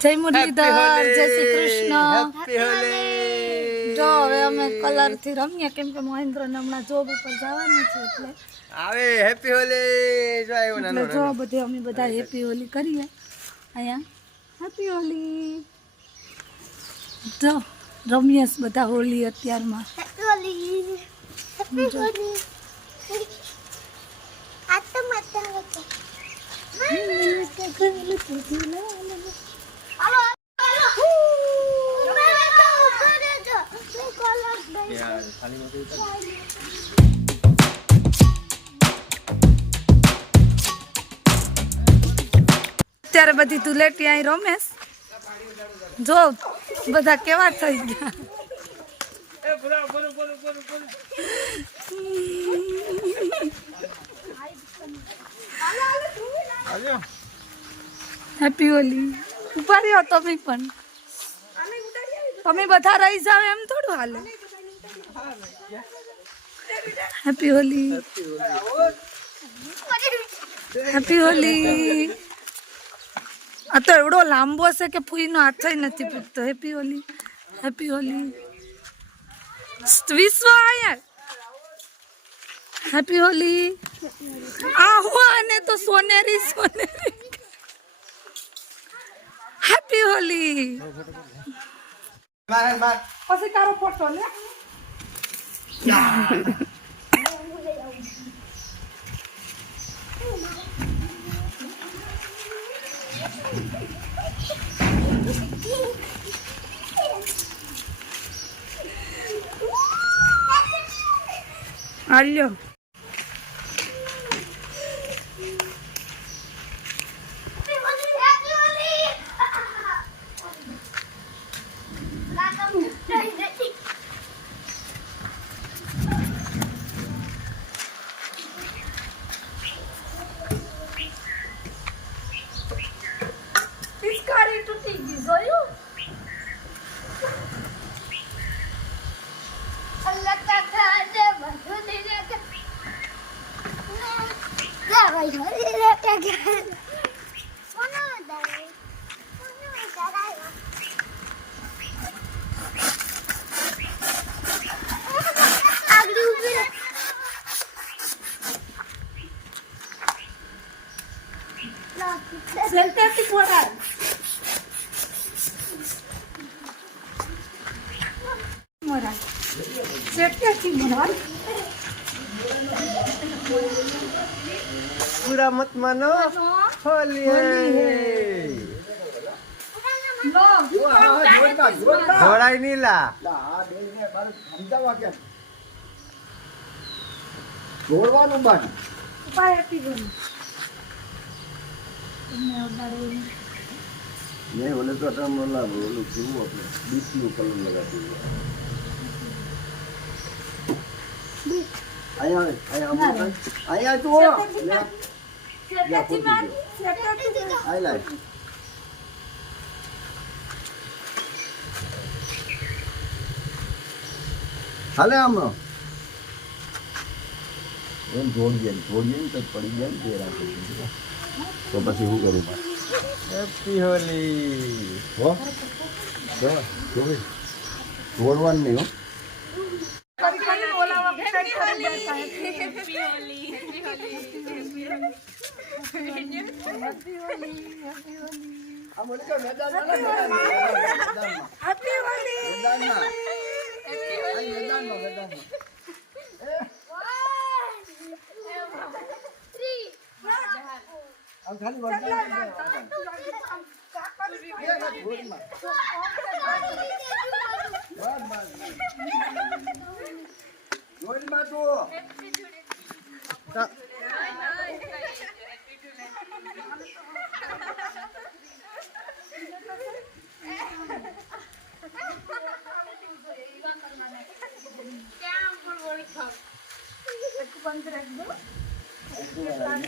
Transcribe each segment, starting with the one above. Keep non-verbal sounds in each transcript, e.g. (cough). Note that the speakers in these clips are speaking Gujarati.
જય મુરલીધર જય શ્રી કૃષ્ણ. જો હવે અમે કલરથી રમીએ કેમ કે મહેન્દ્ર ને હમણાં જોબ ઉપર જવાનું છે એટલે. આવે હેપી હોલી જો આવ્યો નાનો જો બધે અમે બધા હેપી હોલી કરીએ. અહીંયા હેપી હોલી જો રમીએ બધા હોલી અત્યારમાં. જો. અત્યારે બધી ધૂળેટી અહીં રમેશ જો, બધા કેવા થઈ ગયા. હેપી હોલી ઊભા રહ્યો તમે પણ. તમે બધા રહી જાવ એમ થોડું હાલે. હેપી હોલી હેપી હોલી આ તો એવડો લાંબો છે કે ફૂઈનો હાથ નથી પૂછતો હેપી હોલી હેપી હોલી વિશ્વ આયા હેપી હોલી આહો આને તો સોનેરી સોનેરી. હેપી હોલી પછી તારો ફોટો લે. (laughs) આલ્યો પિચકારી તૂટી ગઈ જોયું સેલ્ફી ફોટાડ મરાય સેલ્ફી મરાય પૂરા મત માનો હોલી હે લો ઘોડાઈ નીલા જોડવાનું બાકી ઉપાય આપી ગયું નહીં ઓલે તો તમે ઓલા ઓલું કેવું આપણે બીસનું કલર લગાતી અહીંયા અહીંયા અહીંયા જુઓ લાય હાલે આમનો. એમ જોડીએ જોડીએ તો પડી જાય ને તે રાખે તો પછી શું કરું હેપી હોલી હો? જોડવાનું નહીં હો કરી કરી બોલાવા happy Holi happy Holi happy Holi happy Holi આ મને કહો મેદાનમાં ના મેદાનમાં હેપી હોલી મેદાનમાં આ મેદાનમાં મેદાનમાં આમ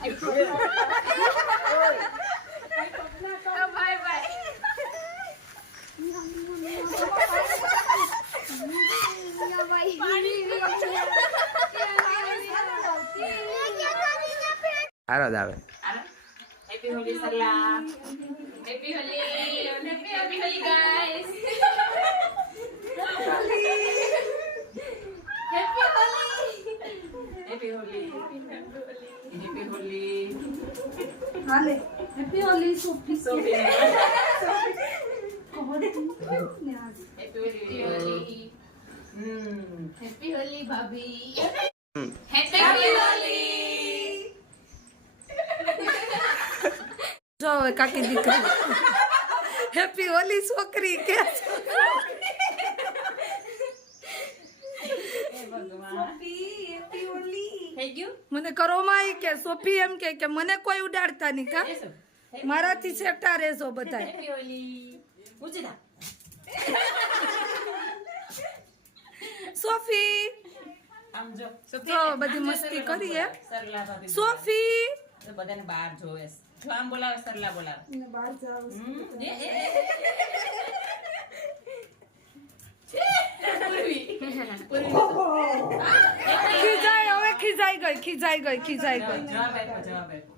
જ દાવે happy Holi Sarla happy Holi happy Holi guys happy Holi happy Holi હાલે. Happy Holi Sophie Sophie happy Holi happy Holi ભાભી. હેપી હોલી જો કાકી દીકરી. હેપી હોલી છોકરી કે થઈ ગયું માય કે સોફી એમ કે કે મને કોઈ ઉડાડતા નહીં કા? મારાથી છેટા રહેજો બધા સોફી. તો બધી મસ્તી કરીએ. સોફી. બધાને બહાર જોવે. બોલાવે સરલા બોલાવે. બહાર. પૂર્વી. ખીજાઈ હવે ખીજાઈ ગઈ ખીજાઈ ગઈ ખીજાઈ ગઈ જવાબ આપ્યો જવાબ આપ્યો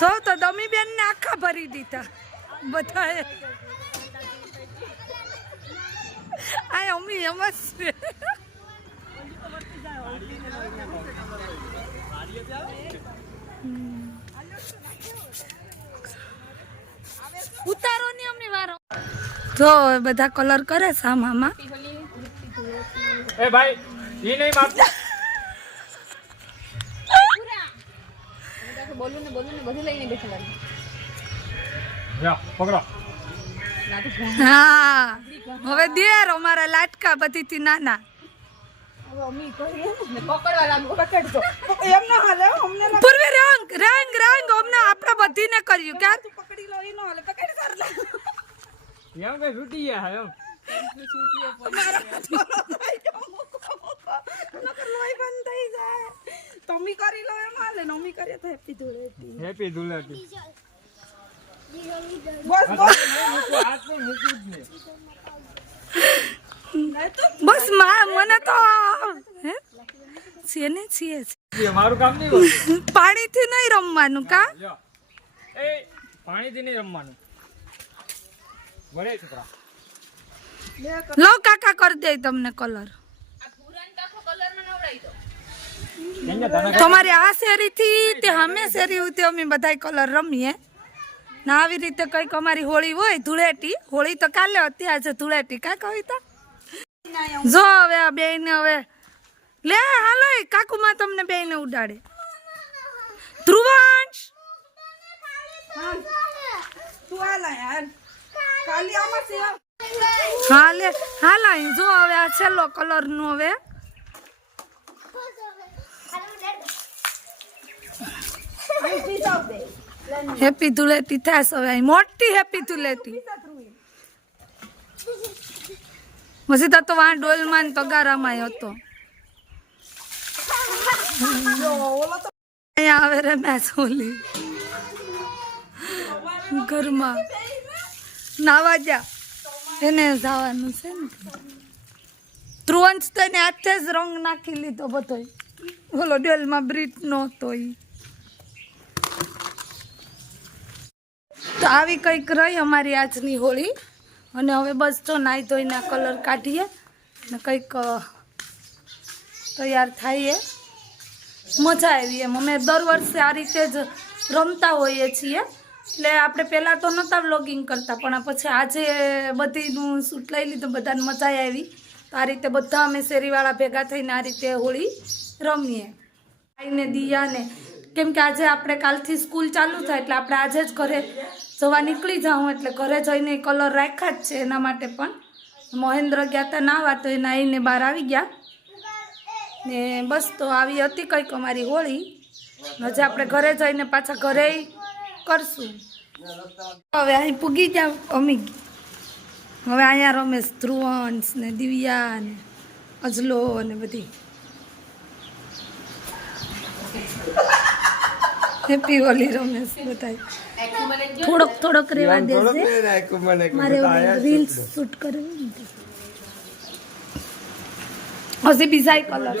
સૌ તો દમી બેન ને આખા ભરી દીધા. બધાએ. આ અમી એમ ઉતારો ની અમને વારો. જો બધા કલર કરે સામામાં એ ભાઈ મારતું બોલું ને બોલું ને બધું લઈને બેઠેલા જા પકડો. હા હવે દેર અમારા લાટકા બધીથી નાના. પકડવા લાગો પકડજો. એમ ના હાલે હો, અમને ના પૂર્વી રંગ રંગ રંગ અમને આપણે બધીને કર્યું. કે પકડી લો એ હાલે પકડી સરલા એમ કઈ છૂટી ગયા એમ. નકર લોહી બંધ થઈ જાય. તમે કરી લો એમ હાલે ને કરીએ તો હેપી ધૂળેટી. હેપી ધુલેટી બસ બસ. હાથ પણ મૂકવું જ નહીં. બસમાં મને તો હે? છે ને મારું કામ નહીં હોય પાણીથી નહીં રમવાનું કા? એ પાણીથી નહીં રમવાનું. વળે છોકરા. લો કાકા કરી દે તમને કલર. તમારી આ શેરીથી તે અમે શેરી ઉતી અમે બધાય કલર રમીએ. ને આવી રીતે કંઈક અમારી હોળી હોય, ધૂળેટી. હોળી તો કાલે હતી આજે ધૂળેટી. કા કવિતા? જો હવે આ બેયને હવે લે, હાલો કાકુમાં તમને બેયને ઉડાડે. ધ્રુવાંશ! હાલે, હાલ. જો હવે આ છેલ્લો કલરનો હવે અહીંથી જાવ દે હેપી ધૂળેટી થશે હવે મોટી હેપી ધૂળેટી પછી તો વાં ડોલમાં પગારામાં હતો. અહીંયા આવે રમ્યા હોલી ઘરમાં. નાવા જા. એને જવાનું છે ને. ધ્રુવંશ તો એને હાથે જ રંગ નાખી લીધો બધો બોલો ડેલમાં બ્રીટ નહોતો ઈ. તો આવી કંઈક રહી અમારી આજની હોળી. અને હવે બસ તો નાહી ધોઈને કલર કાઢીએ ને કંઈક તૈયાર થઈએ. મજા આવી એમ. અમે દર વર્ષે આ રીતે જ રમતા હોઈએ છીએ. એટલે આપણે પહેલાં તો નહોતા વ્લોગિંગ કરતા, પણ પછી આજે બધીનું શૂટ લઈ લીધું, બધાને મજા આવી. તો આ રીતે બધા અમે શેરીવાળા ભેગા થઈને આ રીતે હોળી રમીએ. આઈને દિયાને. કેમ કે આજે આપણે કાલથી સ્કૂલ ચાલુ થાય, એટલે આપણે આજે જ ઘરે જવા નીકળી જાઉં એટલે ઘરે જઈને કલર રાખ્યા જ છે એના માટે પણ. મહેન્દ્ર ગયા હતા નાવા તો એના આવીને બહાર આવી ગયા. ને બસ તો આવી હતી કંઈક અમારી હોળી. હજી આપણે ઘરે જઈને પાછા ઘરે કરશું. હવે અહીં પૂગી ગયા અમી. હવે અહીંયા રમેશ ધ્રુવંશ ને દિવ્યા ને અજલો ને બધી. હેપી હોલી રમેશ બધાય થોડોક થોડોક રેવા મને મારે રીલ્સ શૂટ કરવી હજી બીજા કલર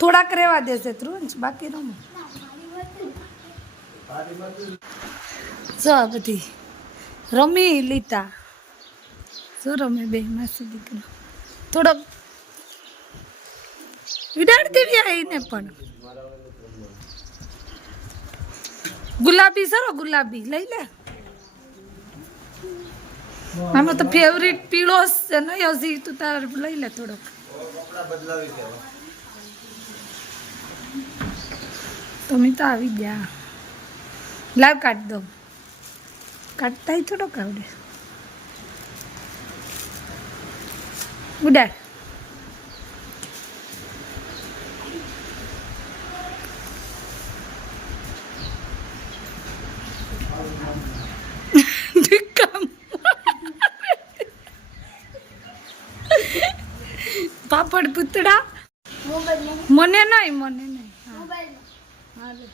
થોડાક રેવા દેશે ધ્રુવંશ બાકી રમો. જો બધી. રમી લીતા જો રમે બે માસી દીકરો. થોડોક વિડાડ દેવી આવીને પણ. ગુલાબી સરો ગુલાબી. લઈ લે. આમાં તો ફેવરિટ પીળો છે, નહીં હજી? તું તાર લઈ લે થોડોક. તમે તો આવી ગયા. લાવ કાઢ દો કાઢતા થોડોક આવડે. ઉડાડ કામ પાપડ પૂતળા મને નહીં મને નહીં. હાલે.